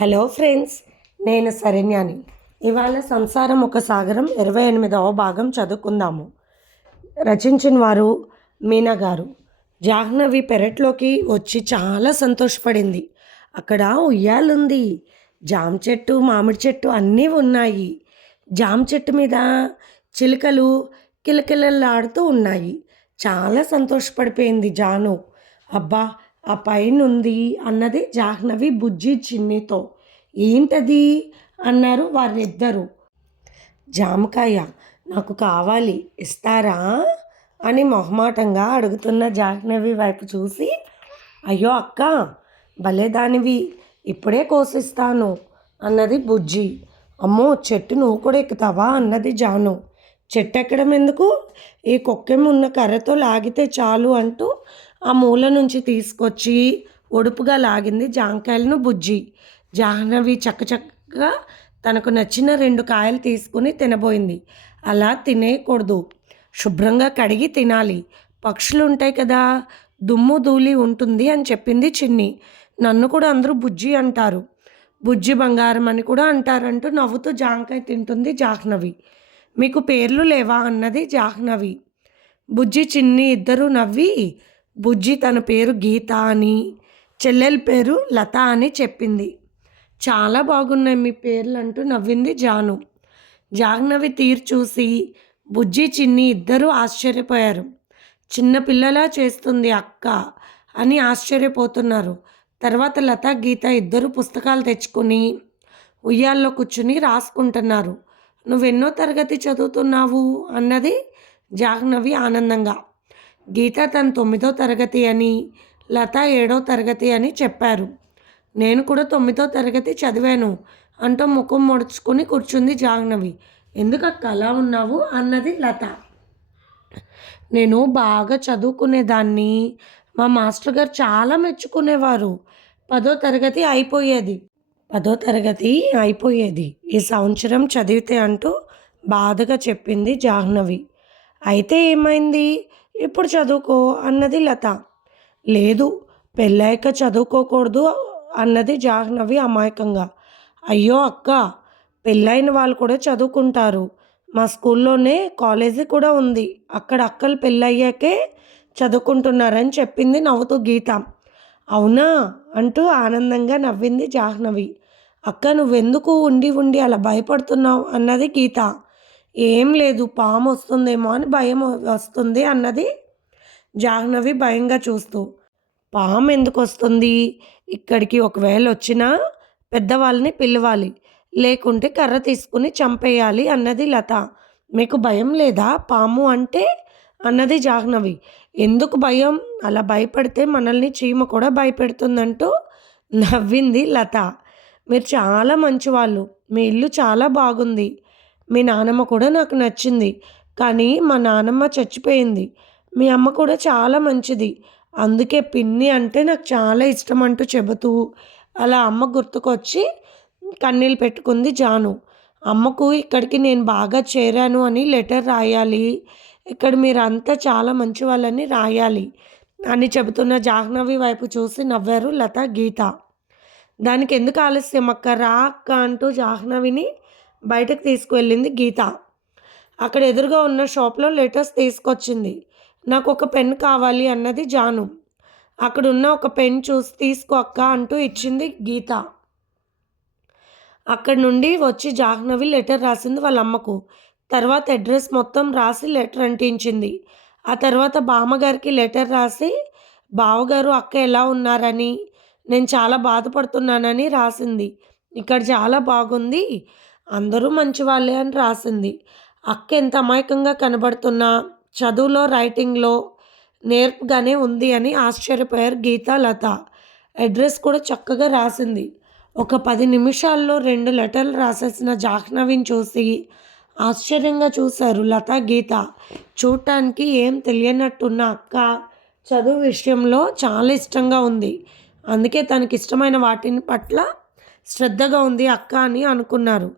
Hello friends నేను శరణ్యాని. ఇవాళ సంసారం ఒక సాగరం ఇరవై ఎనిమిదవ భాగం చదువుకుందాము. రచించిన వారు మీనా గారు. జాహ్నవి పెరట్లోకి వచ్చి చాలా సంతోషపడింది. అక్కడ ఉయ్యాలుంది. జామ చెట్టు మామిడి చెట్టు అన్నీ ఉన్నాయి. జామ చెట్టు మీద చిలుకలు కిలకిలలాడుతూ ఉన్నాయి. చాలా సంతోషపడిపోయింది జాను. అబ్బా ఆ పైన ఉంది అన్నది జాహ్నవి బుజ్జి చిన్నితో. ఏంటది? అన్నారు వారిద్దరు. జామకాయ నాకు కావాలి ఇస్తారా? అని మొహమాటంగా అడుగుతున్న జాహ్నవి వైపు చూసి అయ్యో అక్క భలేదానివి ఇప్పుడే కోసిస్తాను అన్నది బుజ్జి. అమ్మో చెట్టు నువ్వు కూడా ఎక్కుతావా? అన్నది జాను. చెట్టు ఎక్కడం ఎందుకు? ఈ కుక్కెం ఉన్న కర్రతో లాగితే చాలు అంటూ ఆ మూల నుంచి తీసుకొచ్చి ఒడుపుగా లాగింది జాంకాయలను బుజ్జి. జాహ్నవి చక్కచక్కగా తనకు నచ్చిన రెండు కాయలు తీసుకుని తినబోయింది. అలా తినేయకూడదు. శుభ్రంగా కడిగి తినాలి. పక్షులు ఉంటాయి కదా దుమ్ము ధూళి ఉంటుంది అని చెప్పింది చిన్ని. నన్ను కూడా అందరూ బుజ్జి అంటారు. బుజ్జి బంగారం అని కూడా అంటారంటూ నవ్వుతూ జాంకాయ తింటుంది జాహ్నవి. మీకు పేర్లు లేవా అన్నది జాహ్నవి. బుజ్జి చిన్ని ఇద్దరు నవ్వి బుజ్జి తన పేరు గీత అని చెల్లెల పేరు లత అని చెప్పింది. చాలా బాగున్నాయి మీ పేర్లు అంటూ నవ్వింది జాను. జాహ్నవి తీరు చూసి బుజ్జి చిన్ని ఇద్దరూ ఆశ్చర్యపోయారు. చిన్న పిల్లలా చేస్తుంది అక్క అని ఆశ్చర్యపోతున్నారు. తర్వాత లత గీత ఇద్దరు పుస్తకాలు తెచ్చుకొని ఉయ్యాల్లో కూర్చుని రాసుకుంటున్నారు. నువ్వెన్నో తరగతి చదువుతున్నావు? అన్నది జాహ్నవి ఆనందంగా. గీత తన తొమ్మిదో తరగతి అని లత ఏడో తరగతి అని చెప్పారు. నేను కూడా తొమ్మిదో తరగతి చదివాను. అంటూ ముఖం ముడుచుకుని కూర్చుంది జాహ్నవి. ఎందుకక్క అలా ఉన్నావు? అన్నది లత. నేను బాగా చదువుకునేదాన్ని. మా మాస్టర్ గారు చాలా మెచ్చుకునేవారు. పదో తరగతి అయిపోయేది. పదో తరగతి అయిపోయేది. ఈ సంవత్సరం చదివితే అంటూ బాధగా చెప్పింది జాహ్నవి. అయితే ఏమైంది? ఇప్పుడు చదువుకో అన్నది లత. లేదు పెళ్ళాక చదువుకోకూడదు అన్నది జాహ్నవి అమాయకంగా. అయ్యో అక్క పెళ్ళైన వాళ్ళు కూడా చదువుకుంటారు. మా స్కూల్లోనే కాలేజీ కూడా ఉంది. అక్కడ అక్కలు పెళ్ళయ్యాకే చదువుకుంటున్నారని చెప్పింది నవ్వుతూ గీత. అవునా? అంటూ ఆనందంగా నవ్వింది జాహ్నవి. అక్క నువ్వెందుకు ఉండి ఉండి అలా భయపడుతున్నావు? అన్నది గీత. ఏం లేదు పాము వస్తుందేమో అని భయం వస్తుంది అన్నది జాహ్నవి భయంగా చూస్తూ. పాము ఎందుకు వస్తుంది ఇక్కడికి ఒకవేళ వచ్చినా పెద్దవాళ్ళని పిలవాలి లేకుంటే కర్ర తీసుకుని చంపేయాలి అన్నది లత. మీకు భయం లేదా పాము అంటే? అన్నది జాహ్నవి. ఎందుకు భయం? అలా భయపడితే మనల్ని చీమ కూడా భయపెడుతుందంటూ నవ్వింది లత. మీరు చాలా మంచివాళ్ళు. మీ ఇల్లు చాలా బాగుంది. మీ నానమ్మ కూడా నాకు నచ్చింది. కానీ మా నానమ్మ చచ్చిపోయింది. మీ అమ్మ కూడా చాలా మంచిది. అందుకే పిన్ని అంటే నాకు చాలా ఇష్టం అంటూ చెబుతూ అలా అమ్మ గుర్తుకొచ్చి కన్నీళ్ళు పెట్టుకుంది జాను. అమ్మకు ఇక్కడికి నేను బాగా చేరాను అని లెటర్ రాయాలి. ఇక్కడ మీరంతా చాలా మంచి వాళ్ళని రాయాలి అని చెబుతున్న జాహ్నవి వైపు చూసి నవ్వారు లత గీత. దానికి ఎందుకు ఆలస్యం అక్క? రా అక్క అంటూ జాహ్నవిని బయటకు తీసుకువెళ్ళింది గీత. అక్కడ ఎదురుగా ఉన్న షాప్లో లెటర్స్ తీసుకొచ్చింది. నాకు ఒక పెన్ కావాలి అన్నది జాను. అక్కడున్న ఒక పెన్ చూసి తీసుకో అక్క అంటూ ఇచ్చింది గీత. అక్కడి నుండి వచ్చి జాహ్నవి లెటర్ రాసింది వాళ్ళ అమ్మకు తర్వాత అడ్రస్ మొత్తం రాసి లెటర్ అంటించింది. ఆ తర్వాత బామ్మగారికి లెటర్ రాసి బావగారు అక్క ఎలా ఉన్నారని? నేను చాలా బాధపడుతున్నానని రాసింది. ఇక్కడ చాలా బాగుంది. అందరూ మంచి వాళ్ళే అని రాసింది. అక్క ఎంత అమాయకంగా కనబడుతున్నా చదువులో రైటింగ్లో నేర్పుగానే ఉంది అని ఆశ్చర్యపోయారు గీత లత. అడ్రస్ కూడా చక్కగా రాసింది. ఒక పది నిమిషాల్లో రెండు లెటర్లు రాసేసిన జాహ్నవిని చూసి ఆశ్చర్యంగా చూశారు లత గీత. చూడటానికి ఏం తెలియనట్టున్న అక్క చదువు విషయంలో చాలా ఇష్టంగా ఉంది. అందుకే తనకి ఇష్టమైన వాటిని పట్ల శ్రద్ధగా ఉంది అక్క అని అనుకున్నారు.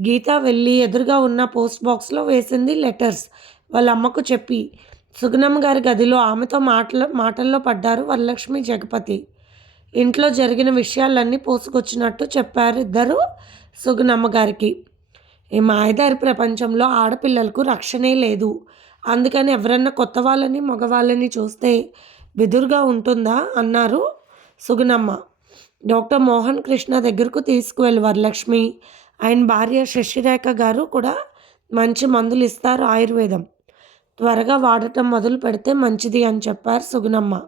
గీత వెళ్ళి ఎదురుగా ఉన్న పోస్ట్ బాక్స్లో వేసింది లెటర్స్. వాళ్ళ అమ్మకు చెప్పి సుగుణమ్మ గారి గదిలో ఆమెతో మాటల మాటల్లో పడ్డారు వరలక్ష్మి జగపతి. ఇంట్లో జరిగిన విషయాలన్నీ పోసుకొచ్చినట్టు చెప్పారు ఇద్దరు సుగుణమ్మ గారికి. ఈ మాయదారి ప్రపంచంలో ఆడపిల్లలకు రక్షణే లేదు. అందుకని ఎవరన్నా కొత్త వాళ్ళని మగవాళ్ళని చూస్తే బెదురుగా ఉంటుందా? అన్నారు సుగుణమ్మ. డాక్టర్ మోహన్ కృష్ణ దగ్గరకు తీసుకువెళ్ళి వరలక్ష్మి. ఆయన భార్య శశిరేఖ గారు కూడా మంచి మందులు ఇస్తారు ఆయుర్వేదం. త్వరగా వాడటం మొదలు పెడితే మంచిది అని చెప్పారు సుగుణమ్మ.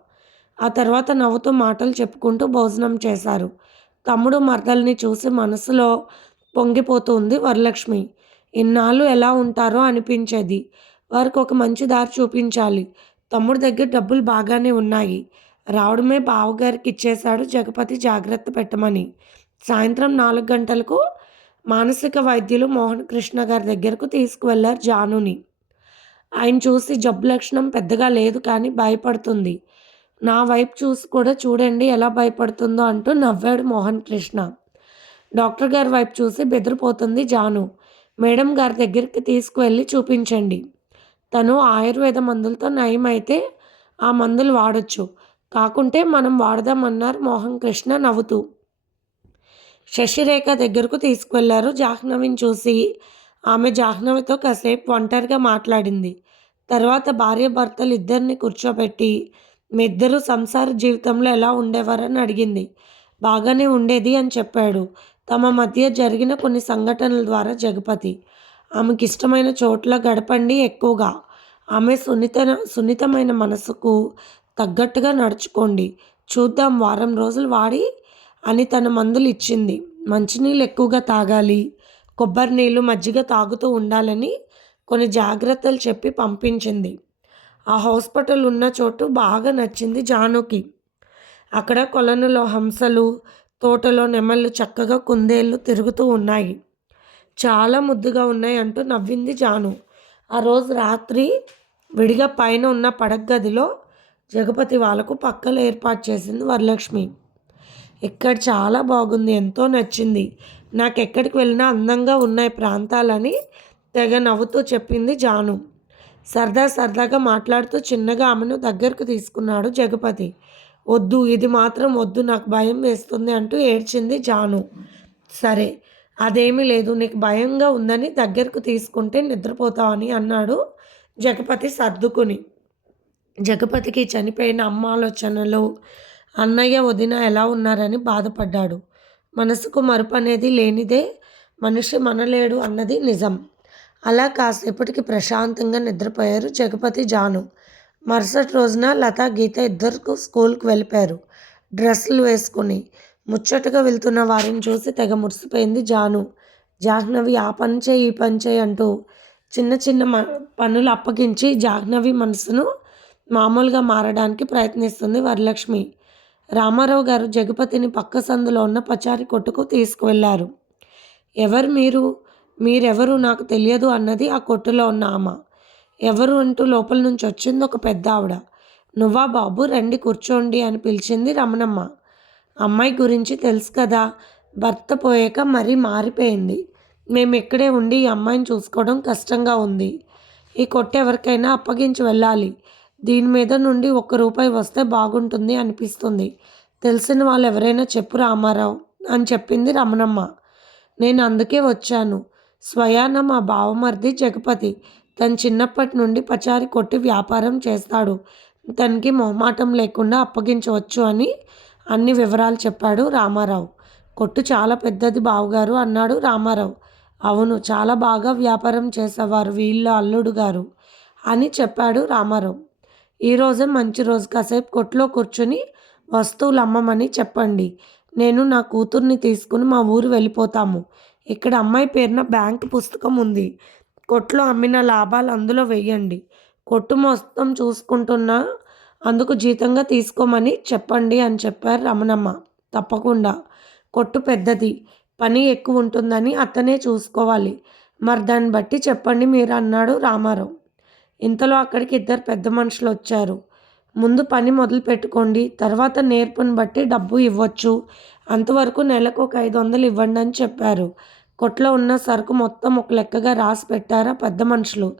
ఆ తర్వాత నవ్వుతూ మాటలు చెప్పుకుంటూ భోజనం చేశారు. తమ్ముడు మరదల్ని చూసి మనసులో పొంగిపోతుంది వరలక్ష్మి. ఇన్నాళ్ళు ఎలా ఉంటారో అనిపించేది. వారికి ఒక మంచి దారి చూపించాలి. తమ్ముడి దగ్గర డబ్బులు బాగానే ఉన్నాయి. రావడమే బావగారికి ఇచ్చేశాడు జగపతి జాగ్రత్త పెట్టమని. సాయంత్రం నాలుగు గంటలకు మానసిక వైద్యులు మోహన్ కృష్ణ గారి దగ్గరకు తీసుకువెళ్ళారు జానుని. ఆయన చూసి జబ్బు లక్షణం పెద్దగా లేదు కానీ భయపడుతుంది. నా వైపు చూసి కూడా చూడండి ఎలా భయపడుతుందో అంటూ నవ్వాడు మోహన్ కృష్ణ. డాక్టర్ గారి వైపు చూసి బెదిరిపోతుంది జాను. మేడం గారి దగ్గరికి తీసుకువెళ్ళి చూపించండి. తను ఆయుర్వేద మందులతో నయం అయితే ఆ మందులు వాడొచ్చు. కాకుంటే మనం వాడదామన్నారు మోహన్ కృష్ణ నవ్వుతూ. శశిరేఖ దగ్గరకు తీసుకువెళ్ళారు. జాహ్నవిని చూసి ఆమె జాహ్నవితో కాసేపు ఒంటరిగా మాట్లాడింది. తర్వాత భార్య భర్తలు ఇద్దరిని కూర్చోబెట్టి మీ ఇద్దరు సంసార జీవితంలో ఎలా ఉండేవారని అడిగింది. బాగానే ఉండేది అని చెప్పాడు. తమ మధ్య జరిగిన కొన్ని సంఘటనల ద్వారా జగపతి ఆమెకి ఇష్టమైన చోట్ల గడపండి ఎక్కువగా. ఆమె సున్నిత సున్నితమైన మనసుకు తగ్గట్టుగా నడుచుకోండి. చూద్దాం వారం రోజులు వాడి అని తన మందులు ఇచ్చింది మంచినీళ్ళు ఎక్కువగా తాగాలి కొబ్బరి నీళ్ళు మజ్జిగ తాగుతూ ఉండాలని కొన్ని జాగ్రత్తలు చెప్పి పంపించింది. ఆ హాస్పిటల్ ఉన్న చోటు బాగా నచ్చింది జానుకి. అక్కడ కొలనులో హంసలు తోటలో నెమళ్ళు చక్కగా కుందేళ్ళు తిరుగుతూ ఉన్నాయి. చాలా ముద్దుగా ఉన్నాయి అంటూ నవ్వింది జాను. ఆ రోజు రాత్రి విడిగా పైన ఉన్న పడగ గదిలో జగపతి వాళ్ళకు పక్కలు ఏర్పాటు చేసింది వరలక్ష్మి. ఇక్కడ చాలా బాగుంది ఎంతో నచ్చింది. నాకు ఎక్కడికి వెళ్ళినా అందంగా ఉన్నాయి ప్రాంతాలని తెగ నవ్వుతూ చెప్పింది జాను. సరదా సరదాగా మాట్లాడుతూ చిన్నగా ఆమెను దగ్గరకు తీసుకున్నాడు జగపతి. వద్దు ఇది మాత్రం వద్దు నాకు భయం వేస్తుంది అంటూ ఏడ్చింది జాను. సరే అదేమీ లేదు నీకు భయంగా ఉందని దగ్గరకు తీసుకుంటే నిద్రపోతావని అన్నాడు జగపతి సర్దుకుని. జగపతికి చనిపోయిన అమ్మ ఆలోచనలు అన్నయ్య వదిన ఎలా ఉన్నారని బాధపడ్డాడు. మనసుకు మరుపు అనేది లేనిదే మనిషి మనలేడు అన్నది నిజం. అలా కాసేపటికి ప్రశాంతంగా నిద్రపోయారు జగపతి జాను. మరుసటి రోజున లత గీత ఇద్దరు స్కూల్కి వెళ్ళిపోయారు. డ్రెస్సులు వేసుకుని ముచ్చటగా వెళ్తున్న వారిని చూసి తెగ మురిసిపోయింది జాను. జాహ్నవి ఆ పని చేయి ఈ పని చేయి అంటూ చిన్న చిన్న మ పనులు అప్పగించి జాహ్నవి మనసును మామూలుగా మారడానికి ప్రయత్నిస్తుంది వరలక్ష్మి. రామారావు గారు జగపతిని పక్క సందులో ఉన్న పచారి కొట్టుకు తీసుకువెళ్ళారు ఎవరు మీరు? మీరెవరు? నాకు తెలియదు అన్నది ఆ కొట్టులో ఉన్న ఆమె. ఎవరు అంటూ లోపల నుంచి వచ్చింది ఒక పెద్ద ఆవిడ. నువ్వా బాబు? రండి కూర్చోండి అని పిలిచింది రమణమ్మ. అమ్మాయి గురించి తెలుసు కదా. భర్త పోయాక మరీ మారిపోయింది. మేము ఇక్కడే ఉండి ఈ అమ్మాయిని చూసుకోవడం కష్టంగా ఉంది. ఈ కొట్టు ఎవరికైనా అప్పగించి వెళ్ళాలి. దీని మీద నుండి ఒక్క రూపాయి వస్తే బాగుంటుంది అనిపిస్తుంది. తెలిసిన వాళ్ళు ఎవరైనా చెప్పు రామారావు అని చెప్పింది రమణమ్మ. నేను అందుకే వచ్చాను. స్వయాన మా బావమర్ది జగపతి. తను చిన్నప్పటి నుండి పచారి కొట్టి వ్యాపారం చేస్తాడు. తనకి మొహమాటం లేకుండా అప్పగించవచ్చు అని అన్ని వివరాలు చెప్పాడు రామారావు. కొట్టు చాలా పెద్దది బావగారు అన్నాడు రామారావు. అవును చాలా బాగా వ్యాపారం చేసేవారు వీళ్ళ అల్లుడు గారు అని చెప్పాడు రామారావు. ఈరోజే మంచి రోజు. కాసేపు కొట్లో కూర్చొని వస్తువులు అమ్మమని చెప్పండి. నేను నా కూతుర్ని తీసుకుని మా ఊరు వెళ్ళిపోతాము. ఇక్కడ అమ్మాయి పేరున బ్యాంక్ పుస్తకం ఉంది. కొట్లో అమ్మిన లాభాలు అందులో వెయ్యండి. కొట్టు మొత్తం చూసుకుంటున్నా అందుకు జీతంగా తీసుకోమని చెప్పండి అని చెప్పారు రమణమ్మ. తప్పకుండా. కొట్టు పెద్దది. పని ఎక్కువ ఉంటుందని అతనే చూసుకోవాలి. మరి దాన్ని బట్టి చెప్పండి మీరు అన్నాడు రామారావు. ఇంతలో అక్కడికి ఇద్దరు పెద్ద మనుషులు వచ్చారు. ముందు పని మొదలు పెట్టుకోండి తర్వాత నేర్పుని బట్టి డబ్బు ఇవ్వచ్చు. అంతవరకు నెలకు ఒక ఐదు వందలు ఇవ్వండి అని చెప్పారు. కొట్లో ఉన్న సరుకు మొత్తం ఒక లెక్కగా రాసి పెట్టారా పెద్ద మనుషులు.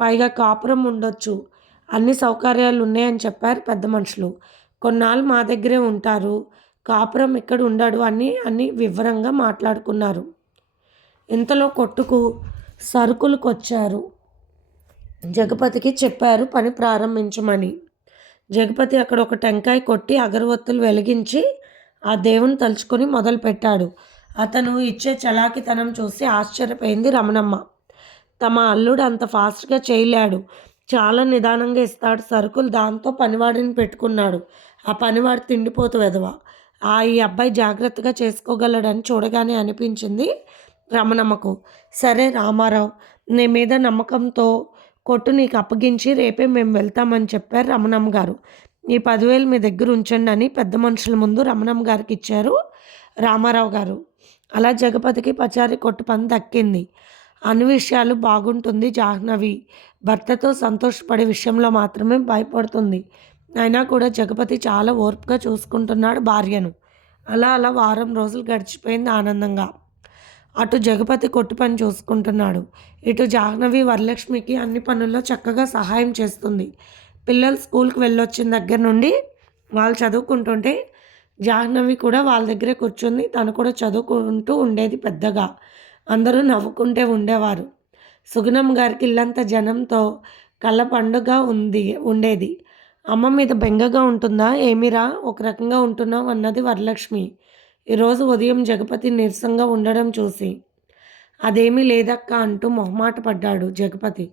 పైగా కాపురం ఉండొచ్చు. అన్ని సౌకర్యాలు ఉన్నాయని చెప్పారు పెద్ద మనుషులు. కొన్నాళ్ళు మా దగ్గరే ఉంటారు. కాపురం ఇక్కడ ఉండడు అని అని వివరంగా మాట్లాడుకున్నారు. ఇంతలో కొట్టుకు సరుకులకు వచ్చారు జగపతికి చెప్పారు పని ప్రారంభించమని. జగపతి అక్కడ ఒక టెంకాయ కొట్టి అగరవత్తులు వెలిగించి ఆ దేవుని తలుచుకొని మొదలుపెట్టాడు. అతను ఇచ్చే చలాకితనం చూసి ఆశ్చర్యపోయింది రమణమ్మ. తమ అల్లుడు అంత ఫాస్ట్గా చేయలేడు. చాలా నిదానంగా ఇస్తాడు సరుకులు. దాంతో పనివాడిని పెట్టుకున్నాడు. ఆ పనివాడు తిండిపోతు వెధవ. ఆ ఈ అబ్బాయి జాగ్రత్తగా చేసుకోగలడని చూడగానే అనిపించింది రమణమ్మకు. సరే రామారావు నీ మీద నమ్మకంతో కొట్టు నీకు అప్పగించి రేపే మేము వెళ్తామని చెప్పారు రమణమ్మ గారు. ఈ పదివేలు మీ దగ్గర ఉంచండి అని పెద్ద మనుషుల ముందు రమణమ్మ గారికి ఇచ్చారు రామారావు గారు. అలా జగపతికి పచారి కొట్టు పని దక్కింది. అన్ని విషయాలు బాగుంటుంది జాహ్నవి. భర్తతో సంతోషపడే విషయంలో మాత్రమే భయపడుతుంది. అయినా కూడా జగపతి చాలా ఓర్పుగా చూసుకుంటున్నాడు భార్యను. అలా అలా వారం రోజులు గడిచిపోయింది ఆనందంగా. అటు జగపతి కొట్టు పని చూసుకుంటున్నాడు. ఇటు జాహ్నవి వరలక్ష్మికి అన్ని పనుల్లో చక్కగా సహాయం చేస్తుంది. పిల్లలు స్కూల్కి వెళ్ళొచ్చిన దగ్గర నుండి వాళ్ళు చదువుకుంటుంటే జాహ్నవి కూడా వాళ్ళ దగ్గరే కూర్చుంది. తను కూడా చదువుకుంటూ ఉండేది పెద్దగా. అందరూ నవ్వుకుంటే ఉండేవారు. సుగుణం గారికి ఇల్లంత జనంతో కళ్ళ పండుగ ఉంది ఉండేది. అమ్మ మీద బెంగగా ఉంటుందా? ఏమిరా? ఒక రకంగా ఉంటున్నావు అన్నది వరలక్ష్మి. ఈరోజు ఉదయం జగపతి నీరసంగా ఉండడం చూసి అదేమీ లేదక్క అంటూ మొహమాట పడ్డాడు జగపతి.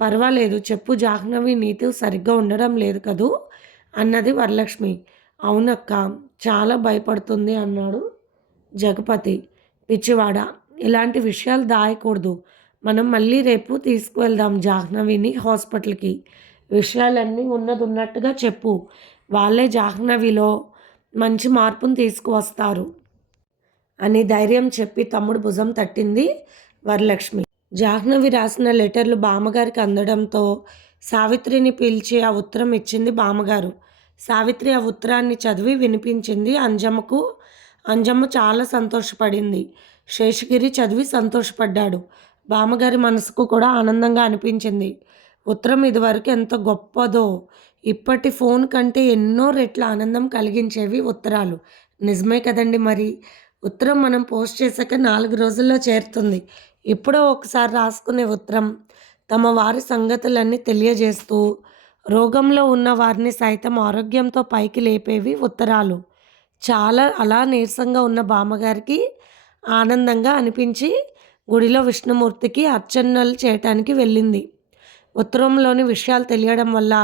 పర్వాలేదు చెప్పు జాహ్నవి నీతి సరిగ్గా ఉండడం లేదు కదూ అన్నది వరలక్ష్మి. అవునక్క చాలా భయపడుతుంది అన్నాడు జగపతి. పిచ్చివాడ ఇలాంటి విషయాలు దాయకూడదు. మనం మళ్ళీ రేపు తీసుకువెళ్దాం జాహ్నవిని హాస్పిటల్కి. విషయాలన్నీ ఉన్నది ఉన్నట్టుగా చెప్పు. వాళ్ళే జాహ్నవిలో మంచి మార్పును తీసుకువస్తారు అని ధైర్యం చెప్పి తమ్ముడు భుజం తట్టింది వరలక్ష్మి. జాహ్నవి రాసిన లెటర్లు బామ్మగారికి అందడంతో సావిత్రిని పిలిచి ఆ ఉత్తరం ఇచ్చింది బామ్మగారు. సావిత్రి ఆ ఉత్తరాన్ని చదివి వినిపించింది అంజమ్మకు. అంజమ్మ చాలా సంతోషపడింది. శేషగిరి చదివి సంతోషపడ్డాడు. బామ్మగారి మనసుకు కూడా ఆనందంగా అనిపించింది. ఉత్తరం ఇదివరకు ఎంత గొప్పదో ఇప్పటి ఫోన్ కంటే ఎన్నో రెట్ల ఆనందం కలిగించేవి ఉత్తరాలు. నిజమే కదండి మరి? ఉత్తరం మనం పోస్ట్ చేశాక నాలుగు రోజుల్లో చేరుతుంది. ఎప్పుడో ఒకసారి రాసుకునే ఉత్తరం తమ వారి సంగతులన్నీ తెలియజేస్తూ రోగంలో ఉన్న వారిని సైతం ఆరోగ్యంతో పైకి లేపేవి ఉత్తరాలు. చాలా అలా నీరసంగా ఉన్న బామ్మగారికి ఆనందంగా అనిపించి గుడిలో విష్ణుమూర్తికి అర్చనలు చేయటానికి వెళ్ళింది. ఉత్తరంలోని విషయాలు తెలియడం వల్ల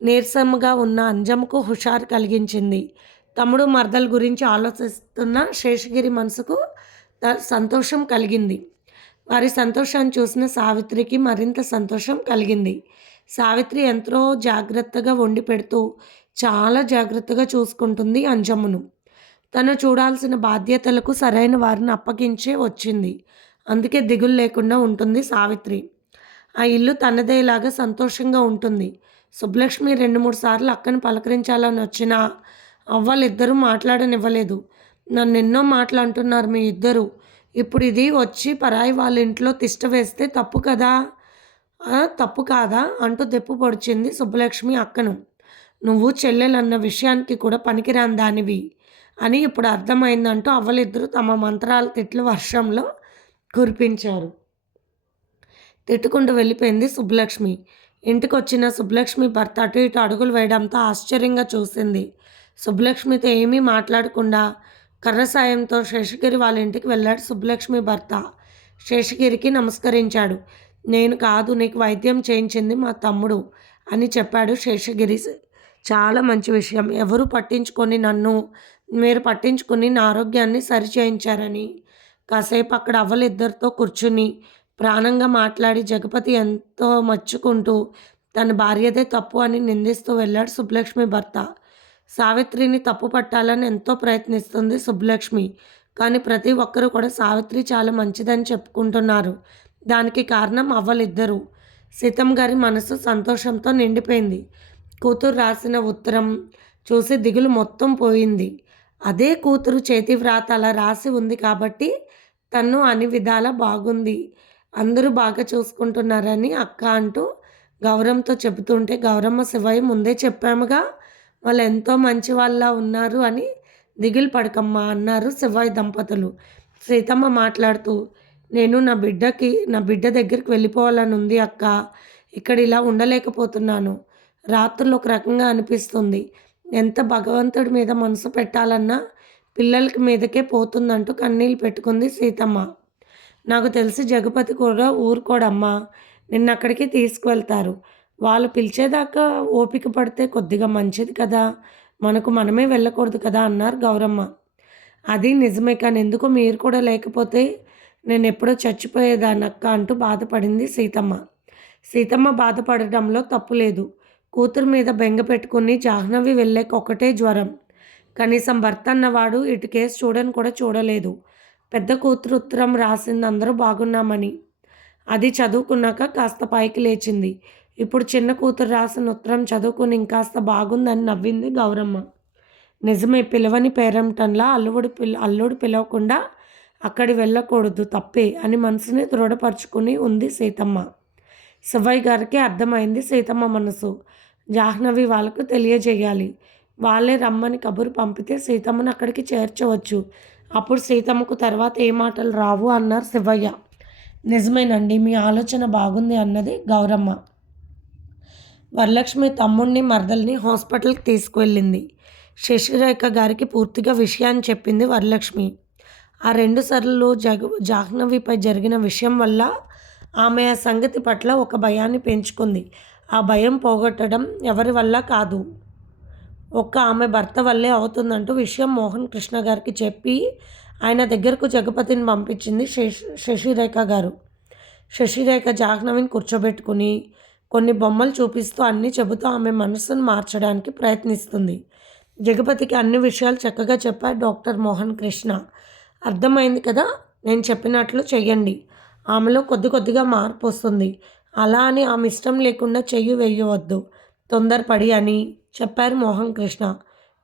నీరసంగా ఉన్న అంజంకు హుషారు కలిగించింది. తమ్ముడు మరదల గురించి ఆలోచిస్తున్న శేషగిరి మనసుకు సంతోషం కలిగింది. వారి సంతోషాన్ని చూసిన సావిత్రికి మరింత సంతోషం కలిగింది. సావిత్రి ఎంతో జాగ్రత్తగా వండి పెడుతూ చాలా జాగ్రత్తగా చూసుకుంటుంది అంజమ్మను తను చూడాల్సిన బాధ్యతలకు సరైన వారిని అప్పగించే వచ్చింది. అందుకే దిగులు లేకుండా ఉంటుంది సావిత్రి. ఆ ఇల్లు తనదేలాగా సంతోషంగా ఉంటుంది. సుబ్బలక్ష్మి రెండు మూడు సార్లు అక్కను పలకరించాలని వచ్చినా అవ్వాలిద్దరూ మాట్లాడనివ్వలేదు. నన్ను ఎన్నో మాటలు అంటున్నారు మీ ఇద్దరు. ఇప్పుడు ఇది వచ్చి పరాయి వాళ్ళ ఇంట్లో తిష్ట వేస్తే తప్పు కదా? తప్పు కాదా? అంటూ దెప్పు పొడిచింది సుబ్బలక్ష్మి అక్కను. నువ్వు చెల్లెలన్న విషయానికి కూడా పనికిరాని దానివి అని ఇప్పుడు అర్థమైందంటూ అవ్వలిద్దరూ తమ మంత్రాల తిట్లు వర్షంలో కురిపించారు. తిట్టుకుంటూ వెళ్ళిపోయింది సుబ్బలక్ష్మి. ఇంటికొచ్చిన సుబ్బలక్ష్మి భర్త అటు ఇటు అడుగులు వేయడంతో ఆశ్చర్యంగా చూసింది. సుబ్బలక్ష్మితో ఏమీ మాట్లాడకుండా కర్ర సాయంతో శేషగిరి వాళ్ళ ఇంటికి వెళ్ళాడు సుబ్బలక్ష్మి భర్త. శేషగిరికి నమస్కరించాడు. నేను కాదు నీకు వైద్యం చేయించింది మా తమ్ముడు అని చెప్పాడు శేషగిరి. చాలా మంచి విషయం. ఎవరు పట్టించుకొని నన్ను మీరు పట్టించుకొని నా ఆరోగ్యాన్ని సరిచేయించారని. కాసేపు అక్కడ అవ్వలిద్దరితో కూర్చుని ప్రాణంగా మాట్లాడి జగపతి ఎంతో మచ్చుకుంటూ తన భార్యదే తప్పు అని నిందిస్తూ వెళ్ళాడు సుబ్బలక్ష్మి భర్త. సావిత్రిని తప్పు పట్టాలని ఎంతో ప్రయత్నిస్తుంది సుబ్బలక్ష్మి. కానీ ప్రతి ఒక్కరూ కూడా సావిత్రి చాలా మంచిదని చెప్పుకుంటున్నారు. దానికి కారణం అవ్వలిద్దరూ. సీతమ్మ గారి మనసు సంతోషంతో నిండిపోయింది. కూతురు రాసిన ఉత్తరం చూసి దిగులు మొత్తం పోయింది. అదే కూతురు చేతి వ్రాత అలా రాసి ఉంది కాబట్టి తను అన్ని విధాలా బాగుంది. అందరూ బాగా చూసుకుంటున్నారని అక్క అంటూ గౌరవంతో చెబుతుంటే గౌరమ్మ శివయ్య ముందే చెప్పాముగా వాళ్ళు ఎంతో మంచి వాళ్ళ ఉన్నారు అని దిగులు పడకమ్మా అన్నారు శివయ్య దంపతులు. సీతమ్మ మాట్లాడుతూ నేను నా బిడ్డకి నా బిడ్డ దగ్గరికి వెళ్ళిపోవాలని ఉంది అక్క. ఇక్కడ ఇలా ఉండలేకపోతున్నాను. రాత్రులు ఒక రకంగా అనిపిస్తుంది. ఎంత భగవంతుడి మీద మనసు పెట్టాలన్నా పిల్లలకి మీదకే పోతుందంటూ కన్నీళ్ళు పెట్టుకుంది సీతమ్మ. నాకు తెలిసి జగపతి కూడా ఊరుకోడమ్మా నిన్న అక్కడికి తీసుకువెళ్తారు. వాళ్ళు పిలిచేదాకా ఓపిక పడితే కొద్దిగా మంచిది కదా మనకు మనమే వెళ్ళకూడదు కదా అన్నారు గౌరమ్మ. అది నిజమే కానీ ఎందుకు మీరు కూడా లేకపోతే నేను ఎప్పుడో చచ్చిపోయేదానక్క అంటూ బాధపడింది సీతమ్మ. సీతమ్మ బాధపడడంలో తప్పు లేదు. కూతురు మీద బెంగ పెట్టుకుని జాహ్నవి వెళ్ళాక ఒకటే జ్వరం. కనీసం భర్త అన్నవాడు ఇటు కేసు చూడని కూడా చూడలేదు. పెద్ద కూతురు ఉత్తరం రాసింది అందరూ బాగున్నామని. అది చదువుకున్నాక కాస్త పైకి లేచింది. ఇప్పుడు చిన్న కూతురు రాసిన ఉత్తరం చదువుకుని ఇంకాస్త బాగుందని నవ్వింది గౌరమ్మ. నిజమే పిలవని పేరంటంలా అల్లుడు పిల్ అల్లుడు పిలవకుండా అక్కడి వెళ్ళకూడదు తప్పే అని మనసుని దృఢపరుచుకుని ఉంది సీతమ్మ. శివయ్య గారికి అర్థమైంది సీతమ్మ మనసు. జాహ్నవి వాళ్ళకు తెలియజేయాలి. వాళ్ళే రమ్మని కబురు పంపితే సీతమ్మను అక్కడికి చేర్చవచ్చు. అప్పుడు సీతమ్మకు తర్వాత ఏ మాటలు రావు అన్నారు శివయ్య. నిజమేనండి మీ ఆలోచన బాగుంది అన్నది గౌరమ్మ. వరలక్ష్మి తమ్ముడిని మరదల్ని హాస్పిటల్కి తీసుకువెళ్ళింది. శశిరేఖ గారికి పూర్తిగా విషయాన్ని చెప్పింది వరలక్ష్మి. ఆ రెండు సార్లు జగ జాహ్నవిపై జరిగిన విషయం వల్ల ఆమె ఆ సంగతి పట్ల ఒక భయాన్ని పెంచుకుంది. ఆ భయం పోగొట్టడం ఎవరి వల్ల కాదు. ఒక్క ఆమె భర్త వల్లే అవుతుందంటూ విషయం మోహన్ కృష్ణ గారికి చెప్పి ఆయన దగ్గరకు జగపతిని పంపించింది శశి శశిరేఖ గారు. శశిరేఖ జాహ్నవిని కూర్చోబెట్టుకుని కొన్ని బొమ్మలు చూపిస్తూ అన్నీ చెబుతూ ఆమె మనసును మార్చడానికి ప్రయత్నిస్తుంది. జగపతికి అన్ని విషయాలు చక్కగా చెప్పారు డాక్టర్ మోహన్ కృష్ణ. అర్థమైంది కదా? నేను చెప్పినట్లు చెయ్యండి. ఆమెలో కొద్ది కొద్దిగా మార్పు వస్తుంది. అలా అని ఆమె ఇష్టం లేకుండా చెయ్యి వేయవద్దు. తొందరపడి అని చెప్పారు మోహన్ కృష్ణ.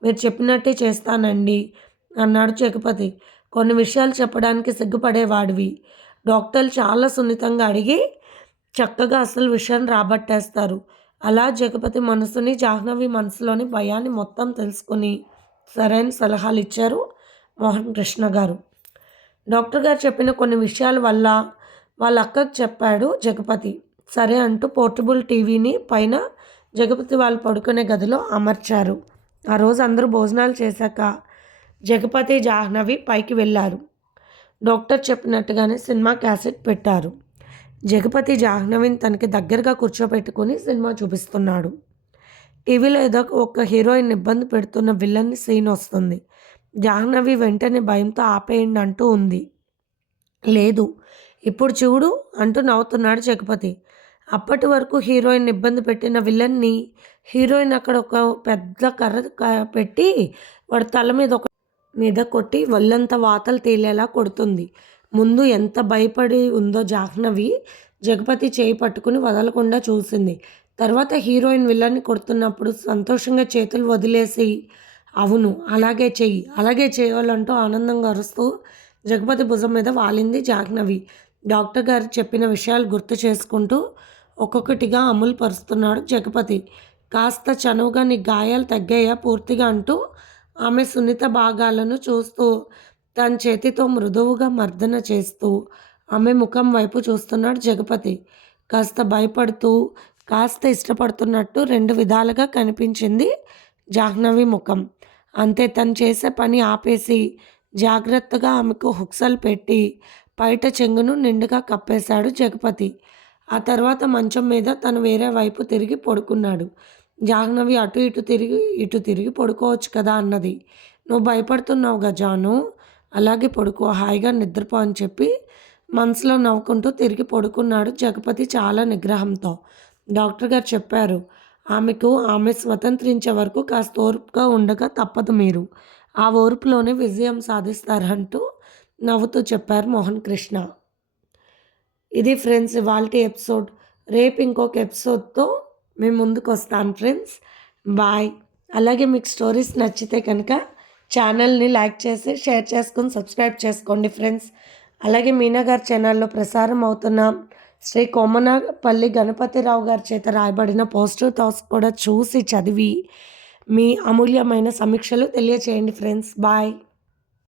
మీరు చెప్పినట్టే చేస్తానండి అన్నాడు జగపతి కొన్ని విషయాలు చెప్పడానికి సిగ్గుపడేవాడివి. డాక్టర్లు చాలా సున్నితంగా అడిగి చక్కగా అసలు విషయాన్ని రాబట్టేస్తారు. అలా జగపతి మనసుని జాహ్నవి మనసులోని భయాన్ని మొత్తం తెలుసుకుని సరైన సలహాలు ఇచ్చారు మోహన్ కృష్ణ గారు. డాక్టర్ గారు చెప్పిన కొన్ని విషయాల వల్ల వాళ్ళ అక్కకు చెప్పాడు జగపతి సరే అంటూ పోర్టబుల్ టీవీని పైన జగపతి వాళ్ళు పడుకునే గదిలో అమర్చారు. ఆ రోజు అందరూ భోజనాలు చేశాక జగపతి జాహ్నవి పైకి వెళ్ళారు. డాక్టర్ చెప్పినట్టుగానే సినిమా క్యాసెట్ పెట్టారు. జగపతి జాహ్నవిని తనకి దగ్గరగా కూర్చోబెట్టుకుని సినిమా చూపిస్తున్నాడు. టీవీలో ఏదో ఒక హీరోయిన్ ఇబ్బంది పెడుతున్న విలన్ సీన్ వస్తుంది. జాహ్నవి వెంటనే భయంతో ఆపేయండి అంటూ ఉంది. లేదు ఇప్పుడు చూడు అంటూ నవ్వుతున్నాడు జగపతి. అప్పటి వరకు హీరోయిన్ ఇబ్బంది పెట్టిన విలన్ని హీరోయిన్ అక్కడ ఒక పెద్ద కర్ర పెట్టి వాడి తల మీద ఒక మీద కొట్టి వల్లంత వాతలు తేలేలా కొడుతుంది. ముందు ఎంత భయపడి ఉందో జాహ్నవి జగపతి చేయి పట్టుకుని వదలకుండా చూసింది. తర్వాత హీరోయిన్ విలన్ని కొడుతున్నప్పుడు సంతోషంగా చేతులు వదిలేసి అవును అలాగే చెయ్యి అలాగే చేయాలంటూ ఆనందంగా అరుస్తూ జగపతి భుజం మీద వాలింది జాహ్నవి. డాక్టర్ గారు చెప్పిన విషయాలు గుర్తు చేసుకుంటూ ఒక్కొక్కటిగా అమలు పరుస్తున్నాడు జగపతి. కాస్త చనువుగా నీ గాయాలు తగ్గాయా పూర్తిగా అంటూ ఆమె సున్నిత భాగాలను చూస్తూ తన చేతితో మృదువుగా మర్దన చేస్తూ ఆమె ముఖం వైపు చూస్తున్నాడు జగపతి. కాస్త భయపడుతూ కాస్త ఇష్టపడుతున్నట్టు రెండు విధాలుగా కనిపించింది జాహ్నవి ముఖం. అంతే తను చేసే పని ఆపేసి జాగ్రత్తగా ఆమెకు హుక్సలు పెట్టి బయట చెంగును నిండుగా కప్పేశాడు జగపతి. ఆ తర్వాత మంచం మీద తను వేరే వైపు తిరిగి పడుకున్నాడు. జాహ్నవి అటు ఇటు తిరిగి ఇటు తిరిగి పడుకోవచ్చు కదా అన్నది. నువ్వు భయపడుతున్నావు గజాను అలాగే పడుకో హాయిగా నిద్రపో అని చెప్పి మనసులో నవ్వుకుంటూ తిరిగి పడుకున్నాడు జగపతి చాలా నిగ్రహంతో. డాక్టర్ గారు చెప్పారు ఆమెకు ఆమె స్వతంత్రించే వరకు కాస్త ఓర్పుగా ఉండగా తప్పదు మీరు. ఆ ఓర్పులోనే విజయం సాధిస్తారంటూ నవ్వుతూ చెప్పారు మోహన్ కృష్ణ. ఇది ఫ్రెండ్స్ ఇవాళ ఎపిసోడ్. రేపు ఇంకొక ఎపిసోడ్తో మేము ముందుకు వస్తాను ఫ్రెండ్స్. బాయ్. అలాగే మీకు స్టోరీస్ నచ్చితే కనుక ఛానల్ని లైక్ చేసి షేర్ చేసుకొని సబ్స్క్రైబ్ చేసుకోండి ఫ్రెండ్స్. అలాగే మీనా గారి ఛానల్లో ప్రసారం అవుతున్న. శ్రీ కొమ్మనపల్లి గణపతిరావు గారి చేత రాయబడిన పోస్టర్ థాట్స్ కూడా చూసి చదివి మీ అమూల్యమైన సమీక్షలు తెలియచేయండి ఫ్రెండ్స్. బాయ్.